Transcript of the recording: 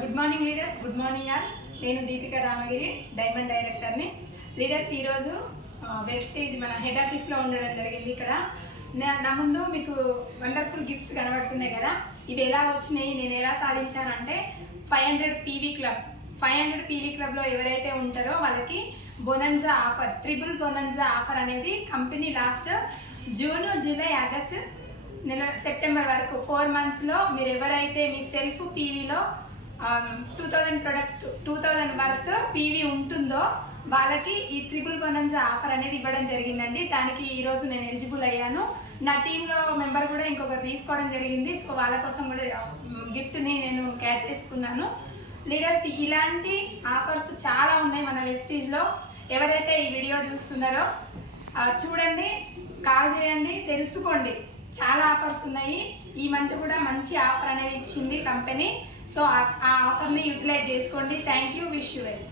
Good morning leaders, good morning all. నేను Deepika Ramagiri, diamond డైరెక్టర్ని. Leaders ఈరోజు వెస్టేజ్ మన హెడ్ ఆఫీస్లో ఉండడం జరిగింది. ఇక్కడ నా ముందు మీకు వండర్ఫుల్ గిఫ్ట్స్ కనబడుతున్నాయి కదా. ఇవి ఎలా వచ్చినాయి, నేను ఎలా సాధించానంటే 500 పీవీ క్లబ్లో ఎవరైతే ఉంటారో వాళ్ళకి బొనన్జా ఆఫర్, ట్రిపుల్ బొనన్జా ఆఫర్ అనేది company last June, July, August, September వరకు 4 monthsలో మీరు ఎవరైతే మీ సెల్ఫ్ పీవీలో 2000 వర్త్ పీవీ ఉంటుందో వాళ్ళకి ఈ ట్రిపుల్ బొనన్జా ఆఫర్ అనేది ఇవ్వడం జరిగిందండి. దానికి ఈరోజు నేను ఎలిజిబుల్ అయ్యాను. నా టీంలో మెంబర్ కూడా ఇంకొకరు తీసుకోవడం జరిగింది. సో వాళ్ళ కోసం కూడా గిఫ్ట్ని నేను క్యాచ్ చేసుకున్నాను. లీడర్స్, ఇలాంటి ఆఫర్స్ చాలా ఉన్నాయి మన వెస్టీజ్లో. ఎవరైతే ఈ వీడియో చూస్తున్నారో చూడండి, కాల్ చేయండి, తెలుసుకోండి. చాలా ఆఫర్స్ ఉన్నాయి. ఈ మంత్ కూడా మంచి ఆఫర్ అనేది ఇచ్చింది కంపెనీ. సో ఆ ఆఫర్ని యూటిలైజ్ చేసుకోండి. Thank you, wish you well.